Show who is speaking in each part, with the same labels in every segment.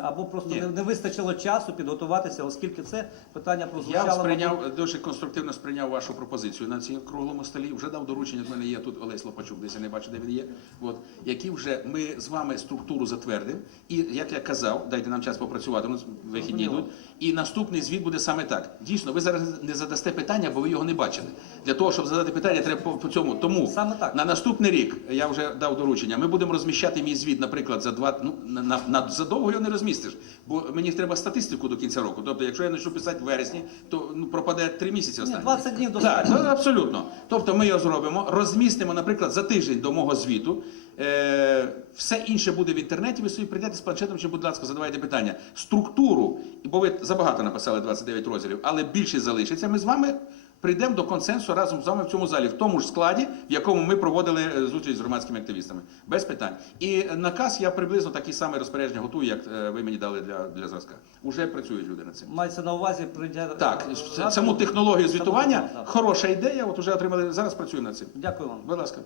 Speaker 1: Або просто
Speaker 2: Ні.
Speaker 1: не, не вистачило часу підготуватися, оскільки це питання прозвучало.
Speaker 2: Я сприйняв дуже конструктивно сприйняв вашу пропозицію на цій круглому столі. Вже дав доручення. В мене є тут Олесь Лопачук, десь я не бачу, де він є. От які вже ми з вами структуру затвердив. І як я казав, дайте нам час попрацювати. Ну, вихідні йдуть. І наступний звіт буде саме так. Дійсно, ви зараз не задасте питання, бо ви його не бачили. Для того, щоб задати питання, треба по, по цьому. Тому
Speaker 1: Саме так.
Speaker 2: на наступний рік я вже дав доручення. Ми будемо розміщати мій звіт, наприклад, за два ну на, на, на задовго його не розмістиш, бо мені треба статистику до кінця року. Тобто, якщо я почну писати в вересні, то ну пропаде три місяці.
Speaker 1: Ні,
Speaker 2: останні.
Speaker 1: 20 днів
Speaker 2: Так,
Speaker 1: достатньо.
Speaker 2: ну, абсолютно. Тобто ми його зробимо, розмістимо, наприклад, за тиждень до мого звіту. Е, все інше буде в інтернеті. Ви собі прийдете з планшетом, чи, будь ласка, задавайте питання. Структуру, бо ви забагато написали 29 розділів, але більше залишиться. Ми з вами прийдемо до консенсусу разом з вами в цьому залі, в тому ж складі, в якому ми проводили е, зустріч з громадськими активістами. Без питань. І наказ я приблизно такі самі розпорядження готую, як е, ви мені дали для, для зразка. Уже працюють люди над цим.
Speaker 1: Мається на увазі прийняти.
Speaker 2: Так, саму технологію звітування хороша ідея. От уже отримали. Зараз працюємо над цим.
Speaker 1: Дякую вам.
Speaker 2: Будь ласка.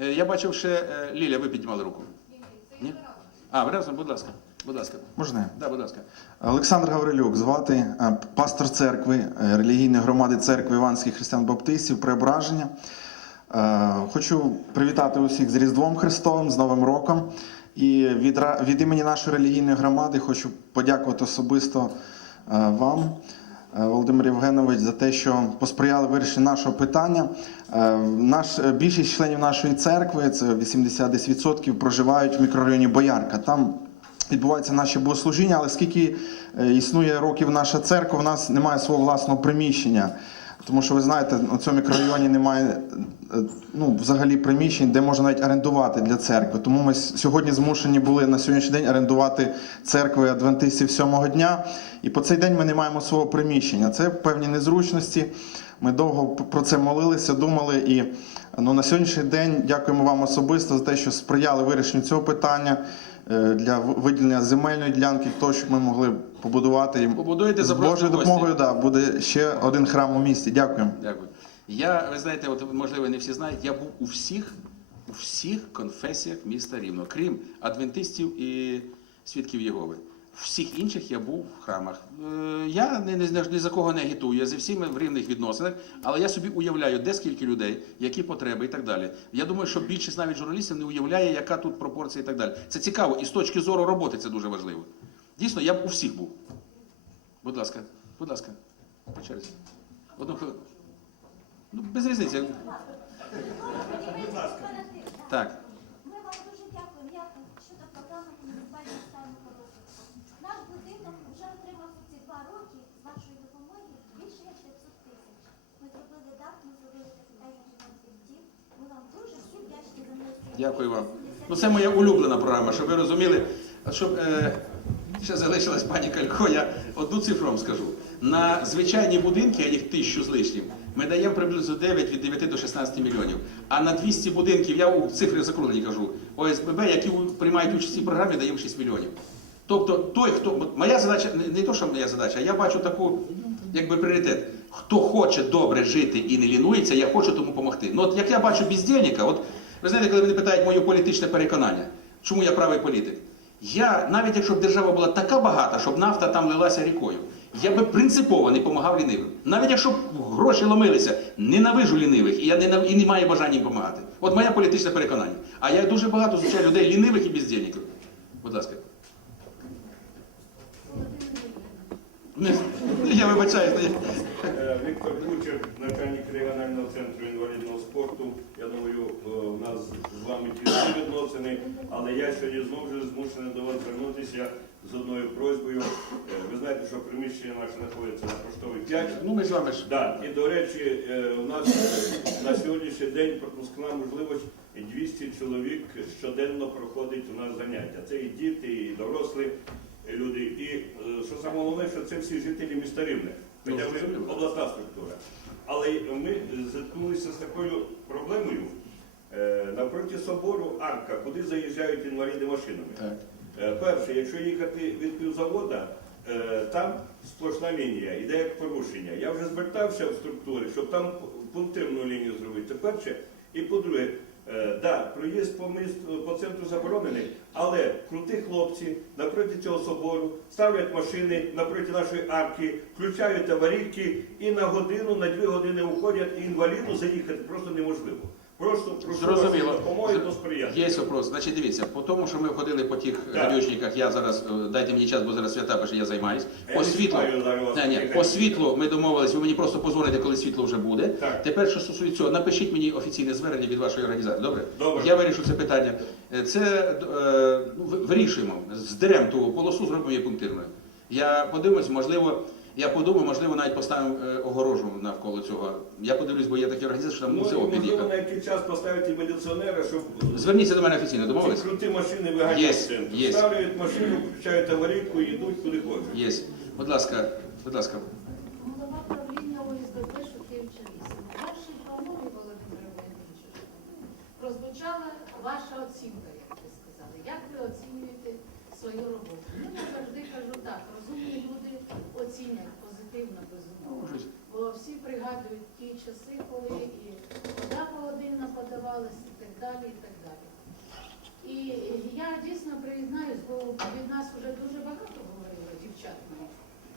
Speaker 2: Е, Я бачив ще е, Ліля, ви піднімали руку. Ні? А, ви разом, будь ласка. Будь ласка.
Speaker 3: Можна?
Speaker 2: Да, будь ласка.
Speaker 3: Олександр Гаврилюк звати, е, пастор церкви, е, релігійної громади церкви Іванських християн-баптистів, Преображення. Е, Хочу привітати усіх з Різдвом Христовим, з Новим роком. І від, від імені нашої релігійної громади хочу подякувати особисто вам, Володимир Євгенович, за те, що посприяли вирішенню нашого питання. Наш, більшість членів нашої церкви, це 80 десь відсотків, проживають в мікрорайоні Боярка. Там відбуваються наші богослужіння, але скільки е, існує років наша церква, у нас немає свого власного приміщення. Тому що ви знаєте, у цьому мікрорайоні немає е, ну, взагалі приміщень, де можна навіть орендувати для церкви. Тому ми сьогодні змушені були на сьогоднішній день орендувати церкви адвентистів сьомого дня. І по цей день ми не маємо свого приміщення. Це певні незручності. Ми довго про це молилися, думали. І ну, на сьогоднішній день дякуємо вам особисто за те, що сприяли вирішенню цього питання для виділення земельної ділянки, то що ми могли побудувати
Speaker 2: Побудуєте, за
Speaker 3: Божою допомогою. Да, буде ще один храм у місті. Дякую.
Speaker 2: Дякую. Я, ви знаєте, от можливо, не всі знають, я був у всіх, у всіх конфесіях міста Рівно, крім адвентистів і свідків Єгови. Всіх інших я був в храмах. Е, Я ні, ні, ні за кого не агітую, я зі всіми в рівних відносинах, але я собі уявляю, де скільки людей, які потреби і так далі. Я думаю, що більшість навіть журналістів не уявляє, яка тут пропорція і так далі. Це цікаво, і з точки зору роботи це дуже важливо. Дійсно, я б у всіх був. Будь ласка, будь ласка, по черзі. Одну хвилину. Ну, без різниці. Так.
Speaker 4: Ми вам дуже дякуємо. Як щодо програми муніципального соціального розвитку. Наш будинок вже отримав ці два роки з вашої допомоги більше як 500 тисяч. Ми зробили дах, ми зробили капітальний ремонт дім. Ми вам дуже всі вдячні за милості.
Speaker 2: Дякую вам. Ну, це моя улюблена програма, щоб ви розуміли. Щоб е, ще залишилась пані Калько, я одну цифру вам скажу. На звичайні будинки, а їх тисячу з лишнім, ми даємо приблизно 9 від 9 до 16 мільйонів. А на 200 будинків, я у цифри закруглені кажу, ОСББ, які приймають участь цій програмі, даємо 6 мільйонів. Тобто той, хто моя задача, не, то, що моя задача, а я бачу таку, якби пріоритет. Хто хоче добре жити і не лінується, я хочу тому допомогти. Ну от як я бачу бездельника, от ви знаєте, коли мене питають моє політичне переконання, чому я правий політик? Я, навіть якщо б держава була така багата, щоб нафта там лилася рікою, я би принципово не допомагав лінивим. Навіть якщо б гроші ломилися, ненавижу лінивих, і я не, і не маю бажання їм допомагати. От моє політичне переконання. А я дуже багато зустрічаю людей лінивих і бездельників. Будь ласка. Я вибачаюсь. не-
Speaker 5: Е, Віктор Кучер, начальник регіонального центру інвалідного спорту. Я думаю, е, у нас з вами тісні відносини, але я сьогодні знову ж змушений до вас звернутися з одною просьбою. Е, Ви знаєте, що приміщення наше знаходиться на поштовій 5.
Speaker 2: Ну ми з вами ж.
Speaker 5: Да, і до речі, е, у нас е, на сьогоднішній день пропускна можливість і 200 чоловік щоденно проходить у нас заняття. Це і діти, і дорослі люди. І е, що саме головне, що це всі жителі міста Рівне. Хоча
Speaker 2: Ну,
Speaker 5: ми обласна структура. Але ми зіткнулися з такою проблемою. Е, Навпроти собору арка, куди заїжджають інваліди машинами.
Speaker 2: Так.
Speaker 5: Е, Перше, якщо їхати від півзавода, там сплошна лінія, іде як порушення. Я вже звертався в структури, щоб там пунктирну лінію зробити. Це перше. І по-друге, Е, да, проїзд по місту по центру заборонений, але круті хлопці напроти цього собору ставлять машини напроти нашої арки, включають аварійки і на годину, на дві години уходять, і інваліду заїхати просто неможливо. Просто прошу
Speaker 2: Зрозуміло.
Speaker 5: вашої допомоги.
Speaker 2: Є вопрос. Значить, дивіться, по тому, що ми ходили по тих
Speaker 5: Так.
Speaker 2: гадючниках, я зараз, е, дайте мені час, бо зараз свята, бо що я займаюсь.
Speaker 5: Я
Speaker 2: По
Speaker 5: не
Speaker 2: світлу,
Speaker 5: зараз вас,
Speaker 2: Ні, ні, по світлу ми домовились, ви мені просто позвоните, коли світло вже буде.
Speaker 5: Так.
Speaker 2: Тепер, що стосується цього, напишіть мені офіційне звернення від вашої організації. Добре?
Speaker 5: Добре.
Speaker 2: Я вирішу це питання. Е, Це е, ну, ви- вирішуємо. Здеремо ту полосу, зробимо її пунктирною. Я подивлюсь, можливо, я подумаю, можливо, навіть поставимо е, огорожу навколо цього. Я подивлюсь, бо є такі організації, що там
Speaker 5: Ну,
Speaker 2: мусимо
Speaker 5: і, можливо, на який час поставити міліціонера, щоб
Speaker 2: Зверніться до мене офіційно,
Speaker 5: ці
Speaker 2: домовились?
Speaker 5: круті машини виганяють
Speaker 2: Є,
Speaker 5: в центр.
Speaker 2: є.
Speaker 5: Ставлять машину, включають аварійку і йдуть куди хочуть.
Speaker 2: Є. Будь ласка, будь ласка.
Speaker 6: Голова правління ОСББ Шухевича Лісова. В вашій промові, Володимир Володимирович, прозвучала ваша оцінка, як ви сказали. Як ви оцінюєте свою роботу? Ну, я завжди кажу так, розумні люди оцінять позитивно, безумовно. Бо всі пригадують ті часи, коли і вода холодильна подавалась, і так далі, і так далі. І я дійсно признаюсь, бо від нас вже дуже багато говорили дівчат мої.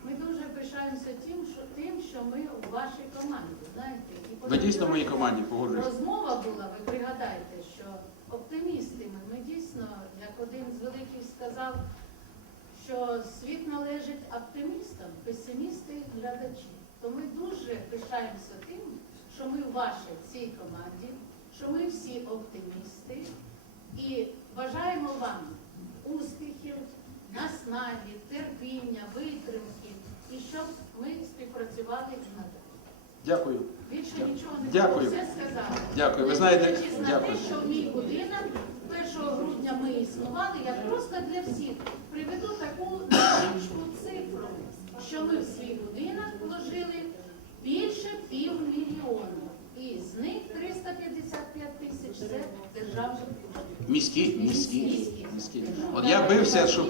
Speaker 6: Ми дуже пишаємося тим, що тим, що ми у вашій команді. Знаєте, і
Speaker 2: Ви дійсно в моїй команді, погоджуюсь.
Speaker 6: Розмова була, ви пригадаєте, що оптимісти ми. Ми дійсно, як один з великих сказав, що світ належить оптимістам, песимісти глядачі. То ми дуже пишаємося тим, що ми в цій команді, що ми всі оптимісти і бажаємо вам успіхів, наснаги, терпіння, витримки, і щоб ми співпрацювали і надалі.
Speaker 2: Дякую.
Speaker 6: Більше нічого не
Speaker 2: Дякую.
Speaker 6: все сказали.
Speaker 2: Дякую. Ви знаєте,
Speaker 6: на
Speaker 2: дякую.
Speaker 6: те, що мій будинок 1 грудня ми існували, я просто для всіх приведу таку невеличку цифру, що ми в свій будинок вложили більше півмільйона. І з них 355 тисяч це державні кошти.
Speaker 2: Міські, міські,
Speaker 6: Міські.
Speaker 2: От я бився, щоб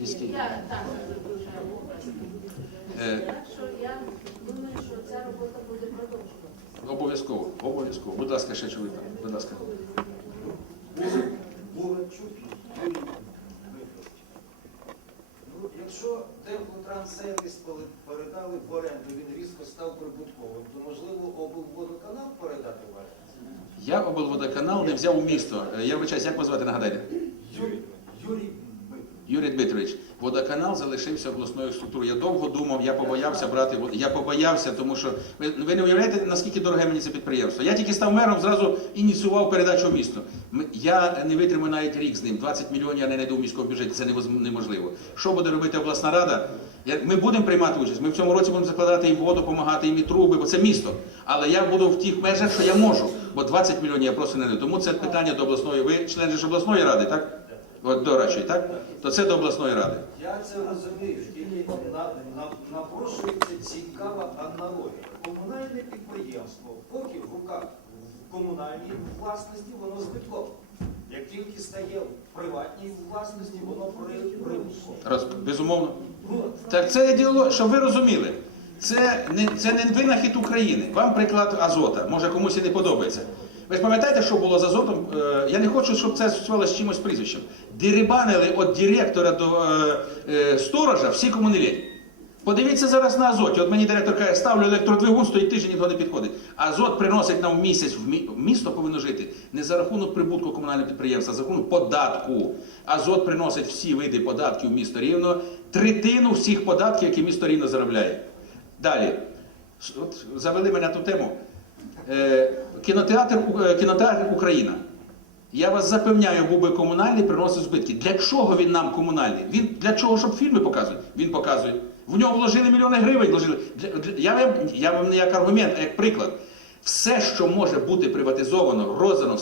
Speaker 6: Міські. Я так дуже
Speaker 2: Е,
Speaker 6: Так що я думаю, що ця робота буде продовжуватися.
Speaker 2: Обов'язково, обов'язково. Будь ласка, ще чоловіка. Будь ласка.
Speaker 7: Булачук Юрій Дмитрович. Ну, якщо теплотранссервіс коли передали в оренду, він різко став прибутковим, то можливо облводоканал передати в оренду?
Speaker 2: Я облводоканал не взяв у місто. Е, Я вибачаюсь, як вас звати, нагадайте?
Speaker 7: Юрій, Юрій Дмитрович.
Speaker 2: Юрій Дмитрович, водоканал залишився обласною структурою. Я довго думав, я побоявся брати воду. Я побоявся, тому що ви, ви не уявляєте, наскільки дороге мені це підприємство. Я тільки став мером, зразу ініціював передачу в місто. Я не витримаю навіть рік з ним. 20 мільйонів я не знайду в міському бюджеті. Це неможливо. Що буде робити обласна рада? Ми будемо приймати участь. Ми в цьому році будемо закладати і воду, допомагати, і труби, бо це місто. Але я буду в тих межах, що я можу. Бо 20 мільйонів я просто не знайду. Тому це питання до обласної. Ви член ж обласної ради, так? От до речі, так? То це до обласної ради.
Speaker 7: Я це розумію, тільки на, на, напрошується цікава аналогія. Комунальне підприємство, поки в руках комунальній власності, воно збиткове. Як тільки стає в приватній власності, воно при, прибуткове.
Speaker 2: Безумовно.
Speaker 7: Ну,
Speaker 2: Так це ідеологія, щоб ви розуміли. Це не, це не винахід України. Вам приклад азота. Може комусь і не подобається. Ви ж пам'ятаєте, що було з азотом? Е, я не хочу, щоб це стосувалося чимось прізвищем. Дерибанили від директора до е, е, сторожа всі комунілі. Подивіться зараз на азоті. От мені директор каже, ставлю електродвигун, стоїть тиждень, ніхто не підходить. Азот приносить нам в місяць, в місто повинно жити не за рахунок прибутку комунального підприємства, а за рахунок податку. Азот приносить всі види податків в місто рівно, третину всіх податків, які місто рівно заробляє. Далі. От завели мене на ту тему. Е, кінотеатр, е, кінотеатр Україна. Я вас запевняю, був би комунальний, приносив збитки. Для чого він нам комунальний? Він для чого, щоб фільми показують? Він показує. В нього вложили мільйони гривень. Вложили. Я, вам, я вам не як аргумент, а як приклад. Все, що може бути приватизовано, роздано,